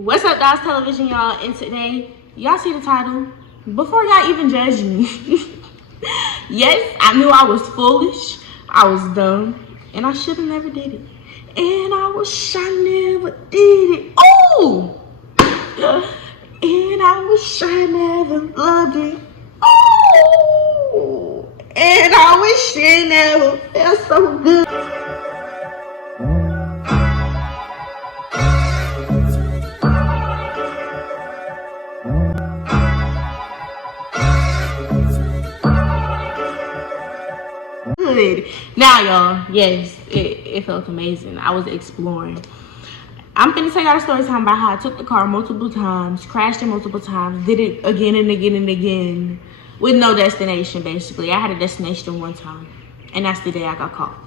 What's up, guys? Television, y'all. And today, y'all see the title. Before y'all even judge me, yes, I knew I was foolish, I was dumb, and I should have never did it. And I wish I never did it. Oh! And I wish I never loved it. Oh! And I wish it never felt so good. Now, y'all, yes, it felt amazing. I was exploring. I'm finna tell y'all a story time about how I took the car multiple times, crashed it multiple times, did it again and again and again with no destination, basically. I had a destination one time, and that's the day I got caught.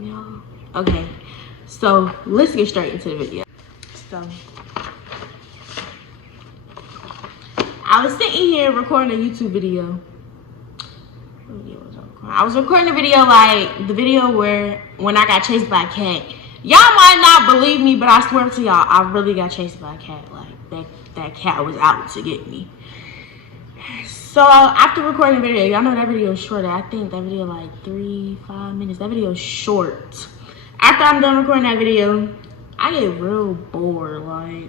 Y'all, okay, so let's get straight into the video. So, I was sitting here recording a YouTube video. I was recording a video, like the video where when I got chased by a cat. Y'all might not believe me, but I swear to y'all, I really got chased by a cat. Like that cat was out to get me. So after recording the video, y'all know that video is shorter. I think that video like 3-5 minutes. That video is short. After I'm done recording that video, I get real bored. Like,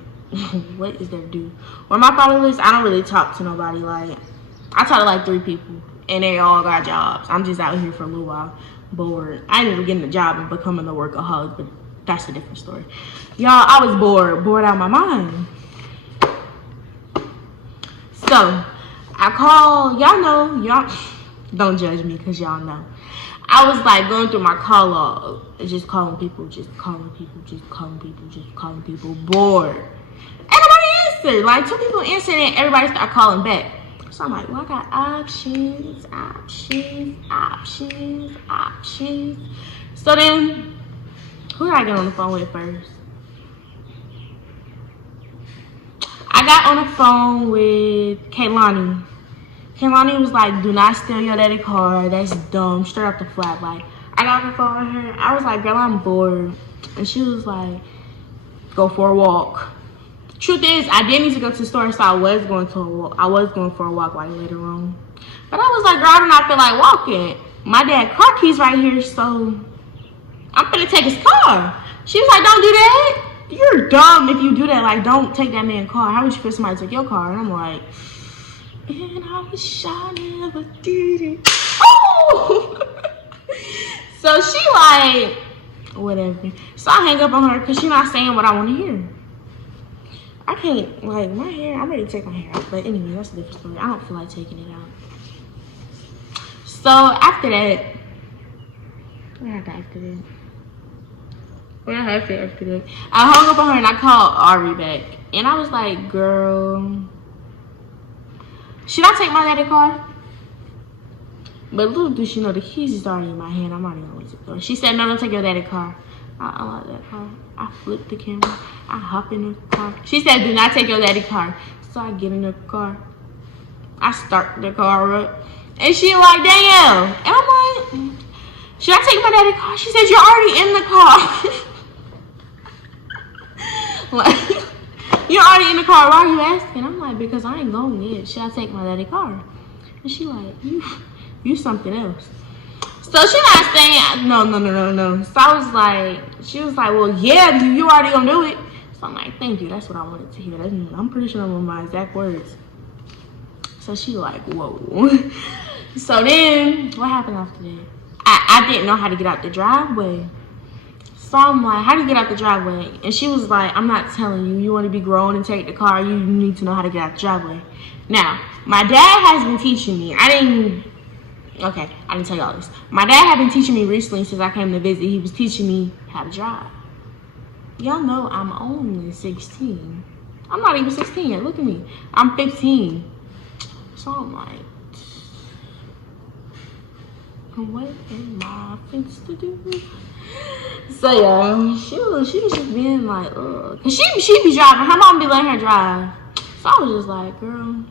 what is there to do? Where my follow list, I don't really talk to nobody. Like, I talk to like 3 people. And they all got jobs. I'm just out here for a little while, bored. I ended up getting a job and becoming a workaholic, but that's a different story. Y'all, I was bored out of my mind. So, I call, y'all know, y'all, don't judge me because y'all know. I was like going through my call log, just calling people, bored. And nobody answered. Like 2 people answered and everybody started calling back. So I'm like, well, I got options. So then, who did I get on the phone with first? I got on the phone with Kaylani. Kaylani was like, do not steal your daddy's car. That's dumb. Straight up the flat. Like, I got on the phone with her. I was like, girl, I'm bored. And she was like, go for a walk. Truth is, I did need to go to the store, so I was going for a walk like later on. But I was like, girl, I do not feel like walking. My dad's car keys right here, so I'm finna take his car. She was like, don't do that. You're dumb if you do that. Like, don't take that man's car. How would you feel somebody took your car? And I'm like, and I wish I never did it. Oh! So she like, whatever. So I hang up on her because she's not saying what I want to hear. I can't, like, my hair, I'm ready to take my hair out. But anyway, that's a different story. I don't feel like taking it out. So, after that, what happened after that? I hung up on her and I called Ari back. And I was like, girl, should I take my daddy's car? But little does she know, the keys is already in my hand. I'm already on the way to the door. She said, no, don't take your daddy's car. I unlocked that car. I flipped the camera. I hop in the car. She said, do not take your daddy's car. So I get in the car. I start the car up. And she like, Danielle. And I'm like, should I take my daddy's car? She said, you're already in the car. Like, you're already in the car. Why are you asking? I'm like, because I ain't going yet. Should I take my daddy's car? And she like, you something else. So she not saying, no. So I was like, she was like, well, yeah, you already gonna do it. So I'm like, thank you. That's what I wanted to hear. I'm pretty sure I'm on my exact words. So she like, whoa. So then, what happened after that? I didn't know how to get out the driveway. So I'm like, how do you get out the driveway? And she was like, I'm not telling you. You want to be grown and take the car. You need to know how to get out the driveway. Now, my dad has been teaching me. I didn't tell y'all this. My dad had been teaching me recently since I came to visit. He was teaching me how to drive. Y'all know I'm only 16. I'm not even 16 yet. Look at me. I'm 15. So I'm like, what am I supposed to do? So yeah, she was just being like, ugh. Cause she be driving. Her mom be letting her drive. So I was just like, girl.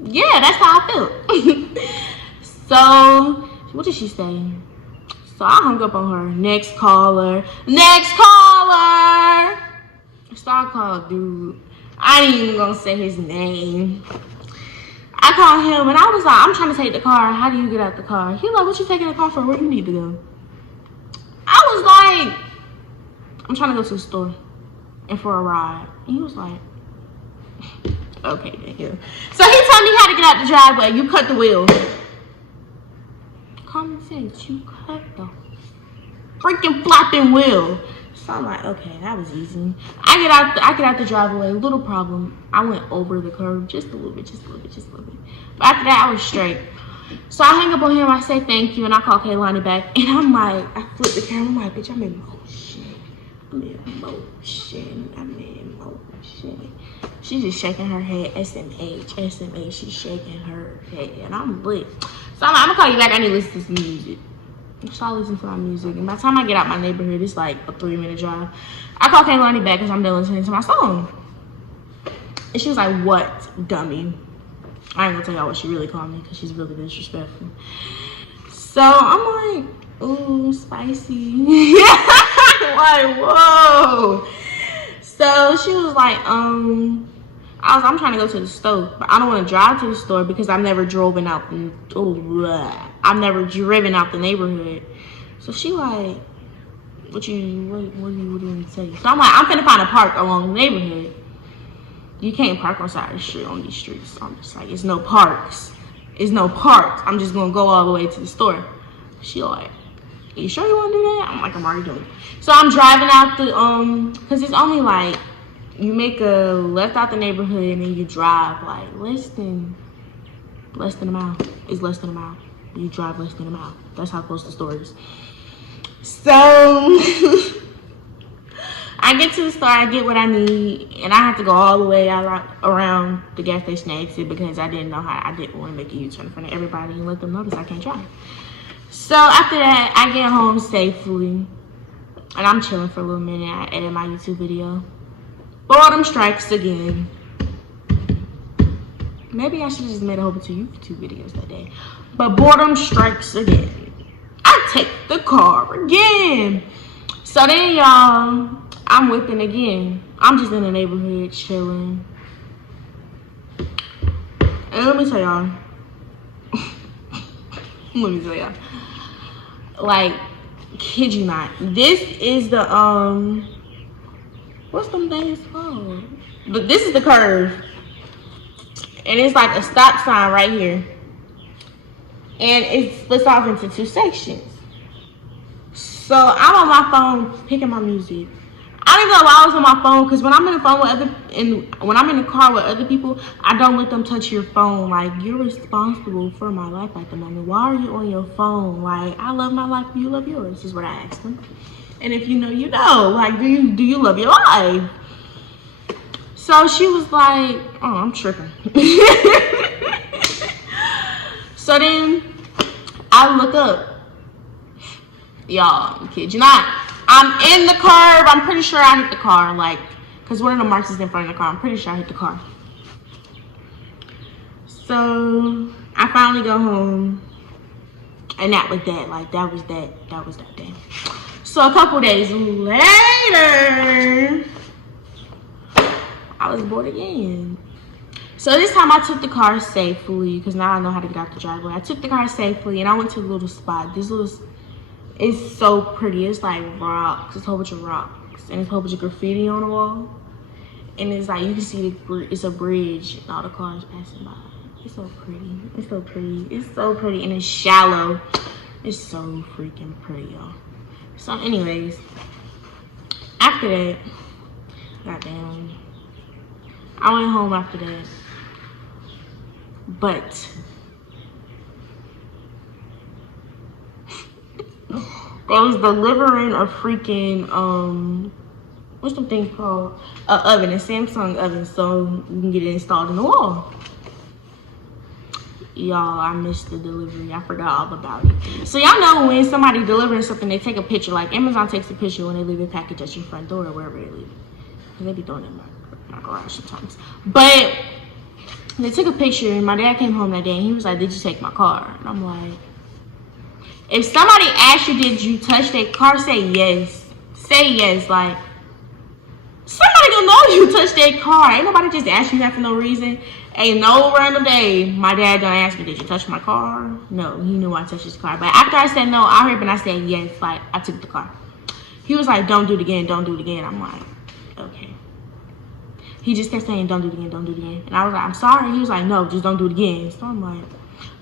Yeah, that's how I felt. So, what did she say? So I hung up on her. Next caller. caller. So I called dude. I ain't even gonna say his name. I called him and I was like, I'm trying to take the car. How do you get out the car? He was like, what you taking the car for? Where you need to go? I was like, I'm trying to go to the store and for a ride. And he was like, okay, thank you. So he told me how to get out the driveway. You cut the wheel. Common sense, you cut the freaking flopping wheel. So I'm like, okay, that was easy. I get out the driveway, little problem. I went over the curb just a little bit. But after that, I was straight. So I hang up on him, I say thank you, and I call Kaylani back. And I'm like, I flip the camera, I'm like, bitch, I'm in motion. She's just shaking her head, SMH. She's shaking her head, and I'm lit. So I'm like, I'm gonna call you back, I need to listen to some music. So I listen to my music, and by the time I get out my neighborhood, it's like a 3-minute drive. I call Kaylani back because I'm done listening to my song. And she was like, what, dummy? I ain't gonna tell y'all what she really called me because she's really disrespectful. So I'm like, ooh, spicy. Like, whoa. So she was like, I'm trying to go to the store, but I don't want to drive to the store because I've never driven out the neighborhood. So she like, what do you say? So I'm like, I'm finna find a park along the neighborhood. You can't park on the side of the street on these streets. So I'm just like, it's no parks. I'm just gonna go all the way to the store. She like, are you sure you wanna do that? I'm like, I'm already doing it. So I'm driving out the, cause it's only like, you make a left out the neighborhood and then you drive like less than a mile. It's less than a mile. You drive less than a mile. That's how close the store is. So I get to the store, I get what I need, and I have to go all the way around the gas station exit because I didn't want to make a U-turn in front of everybody and let them notice I can't drive. So after that, I get home safely, and I'm chilling for a little minute. I edit my YouTube video. Boredom strikes again. Maybe I should have just made a whole bunch of YouTube videos that day. But boredom strikes again. I take the car again. So then, y'all, I'm whipping again. I'm just in the neighborhood chilling. And let me tell y'all. Like, kid you not. This is the, what's them things called? But this is the curve. And it's like a stop sign right here. And it splits off into 2 sections. So I'm on my phone picking my music. I don't even know why I was on my phone, because when I'm in the phone with when I'm in the car with other people, I don't let them touch your phone. Like, you're responsible for my life at the moment. Why are you on your phone? Like, I love my life, you love yours, is what I asked them. And if you know, you know. Like, do you love your life? So she was like, oh, I'm tripping. So then I look up. Y'all, kid you not. I'm in the curb. I'm pretty sure I hit the car. Like, because one of the marks is in front of the car. I'm pretty sure I hit the car. So I finally go home. And that was that. Like, that was that day. So a couple days later, I was bored again. So this time I took the car safely, because now I know how to get out the driveway. I took the car safely and I went to a little spot. It's so pretty. It's like rocks. It's a whole bunch of rocks. And it's a whole bunch of graffiti on the wall. And it's like, you can see it's a bridge and all the cars passing by. It's so pretty. It's so pretty. It's so pretty. And it's shallow. It's so freaking pretty, y'all. So anyways, after that, goddamn, I went home after that. But they was delivering a freaking what's the thing called? An oven, a Samsung oven, so you can get it installed in the wall. Y'all, I missed the delivery. I forgot all about it. So y'all know when somebody delivering something, they take a picture. Like Amazon takes a picture when they leave a package at your front door or wherever they leave it. Because they be throwing it in my garage sometimes. But they took a picture and my dad came home that day and he was like, did you take my car? And I'm like, if somebody asks you, did you touch that car, say yes. Say yes. Like, you touched that car. Ain't nobody just ask you that for no reason. Ain't no random day my dad done ask me, did you touch my car? No, he knew I touched his car. But after I said no, I heard and I said yes, like I took the car. He was like, don't do it again, don't do it again. I'm like, okay. He just kept saying, don't do it again, don't do it again. And I was like, I'm sorry. He was like, no, just don't do it again. So I'm like,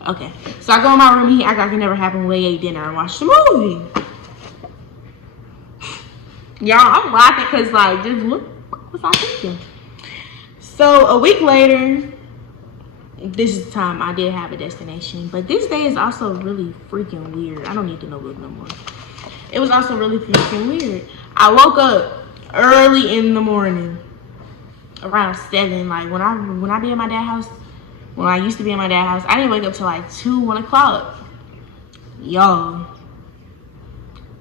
okay. So I go in my room and he act like it never happened. We ate dinner and watched the movie. Y'all, I'm laughing because, like, just look, what was I thinking? So a week later, this is the time I did have a destination. But this day is also really freaking weird. I don't need to know it no more. It was also really freaking weird. I woke up early in the morning, around 7. Like, when I be at my dad's house, when I used to be in my dad's house, I didn't wake up till like 2, 1 o'clock. Y'all,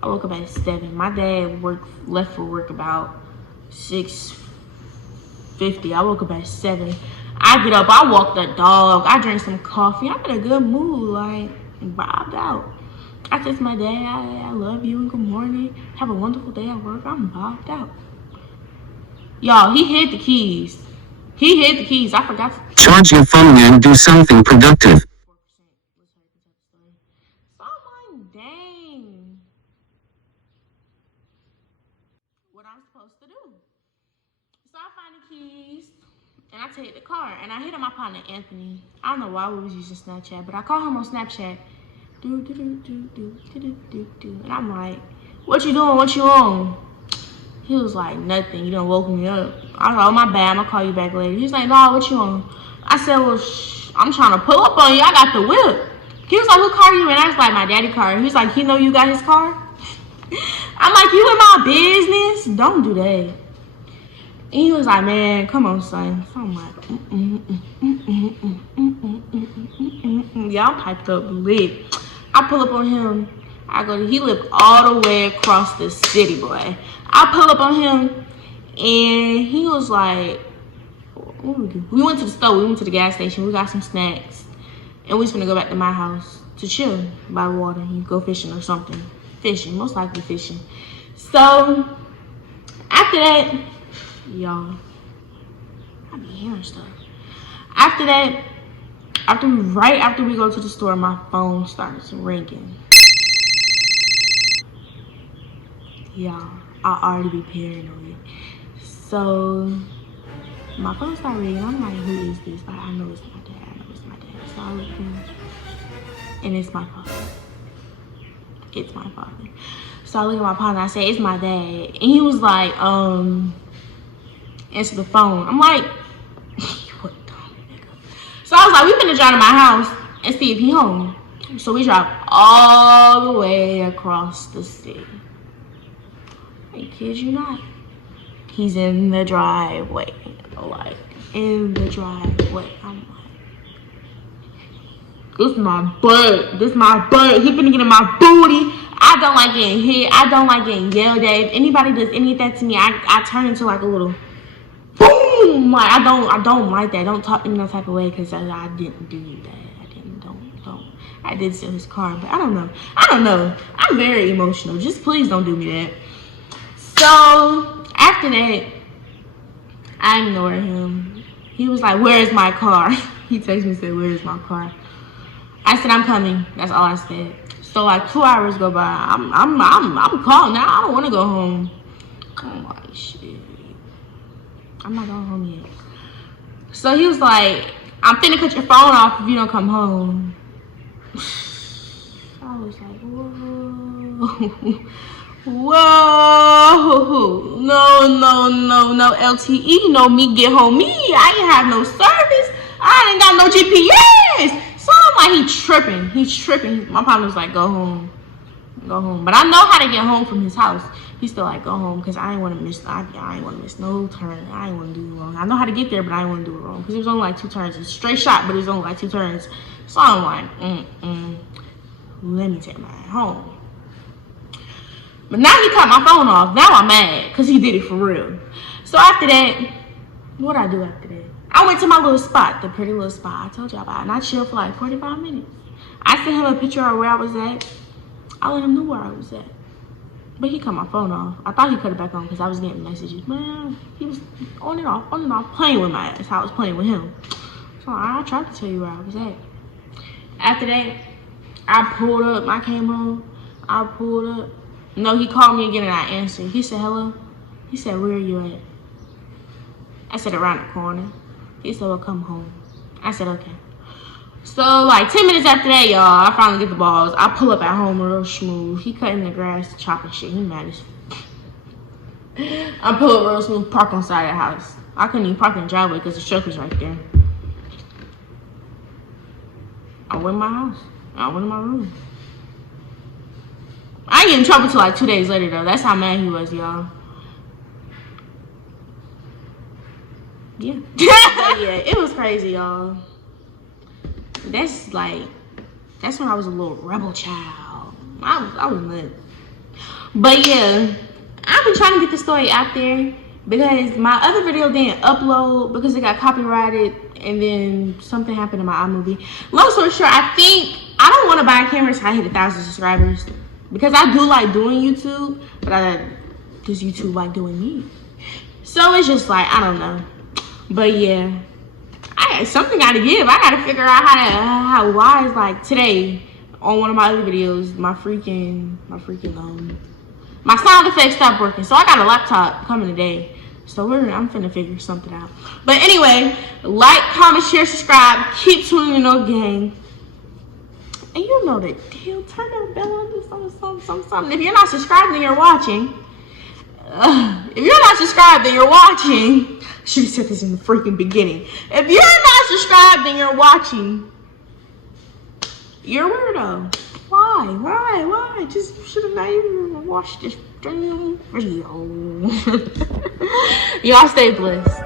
I woke up at 7. My dad left for work about 6:50. I woke up at 7. I get up, I walk the dog, I drink some coffee. I'm in a good mood, like, vibed out. I text my dad, I love you and good morning. Have a wonderful day at work. I'm vibed out. Y'all, he hid the keys. He hid the keys. I forgot to charge your phone and do something productive. So I'm like, dang. What I'm supposed to do. So I find the keys and I take the car and I hit up my partner Anthony. I don't know why we was using Snapchat, but I call him on Snapchat. And I'm like, what you doing? What you on? He was like, nothing. You done woke me up. I was like, oh, my bad. I'm going to call you back later. He's like, no, what you on? I said, well, I'm trying to pull up on you. I got the whip. He was like, who car you in? I was like, my daddy car. He was like, he know you got his car? I'm like, you in my business? Don't do that. And he was like, man, come on, son. So I'm like, y'all piped up lit. I pull up on him. He lived all the way across the city, boy. I pull up on him, and he was like, what we do? We went to the store. We went to the gas station. We got some snacks, and we was gonna go back to my house to chill by the water and go fishing or something. Fishing, most likely fishing. So after that, y'all, I be hearing stuff. After that, right after we go to the store, my phone starts ringing. Y'all, I already be paranoid. So my phone started ringing. I'm like, who is this? Like, I know it's my dad. I know it's my dad. So I look at him, and it's my father. It's my father. So I look at my partner. I say, it's my dad. And he was like, answer the phone. I'm like, what the nigga? So I was like, we finna drive to my house and see if he home. So we drive all the way across the city. I kid you not. He's in the driveway. Like, in the driveway. I'm like, this is my butt. This is my butt. He finna get in my booty. I don't like getting hit. I don't like getting yelled at. If anybody does any of that to me, I turn into like a little boom. Like, I don't like that. Don't talk to me no type of way, because I didn't do that. I did steal his car, but I don't know. I'm very emotional. Just please don't do me that. So after that, I ignored him. He was like, where is my car? He texted me and said, where is my car? I said, I'm coming. That's all I said. So like 2 hours go by. I'm calling now. I don't want to go home. I'm like, shit. I'm not going home yet. So he was like, I'm finna cut your phone off if you don't come home. I was like, whoa. Whoa. No, LTE. No, me get home. I ain't have no service. I ain't got no GPS. So I'm like, He's tripping. My partner was like, go home. But I know how to get home from his house. He's still like, go home, because I ain't want to miss. I ain't want to miss no turn. I ain't want to do it wrong. I know how to get there, but I ain't want to do it wrong, because it was only like 2 turns. It's straight shot, but it was only like 2 turns. So I'm like, let me take mine home. But now he cut my phone off. Now I'm mad, because he did it for real. So after that, what I do after that? I went to my little spot, the pretty little spot I told y'all about, and I chilled for like 45 minutes. I sent him a picture of where I was at. I let him know where I was at. But he cut my phone off. I thought he cut it back on because I was getting messages. Man, he was on and off, playing with my ass. I was playing with him. So I tried to tell you where I was at. After that, I pulled up. I came home. I pulled up. No, he called me again and I answered. He said, hello. He said, where are you at? I said, around the corner. He said, well, come home. I said, okay. So, like, 10 minutes after that, y'all, I finally get the balls. I pull up at home real smooth. He cutting the grass, chopping shit. He mad as I pull up real smooth, park on the side of the house. I couldn't even park in the driveway because the truck was right there. I went in my house. I went in my room. I didn't get in trouble till like 2 days later, though. That's how mad he was, y'all. Yeah. Yeah, it was crazy, y'all. That's when I was a little rebel child. I was nuts. But yeah, I've been trying to get the story out there because my other video didn't upload because it got copyrighted and then something happened to my iMovie. Long story short, I don't want to buy a camera until I hit 1,000 subscribers because I do like doing YouTube, but does YouTube like doing me? So it's just like, I don't know. But yeah. Something gotta give. I gotta figure out how wise, like today on one of my other videos, my sound effects stopped working. So I got a laptop coming today. So I'm finna figure something out. But anyway, like, comment, share, subscribe, keep tuning in, gang. And you know the deal. Turn that bell on, do something. If you're not subscribed, then you're watching. If you're not subscribed, then you're watching. I should have said this in the freaking beginning. If you're not subscribed, then you're watching. You're a weirdo. Why? Just should have not even watched this damn video. Y'all stay blessed.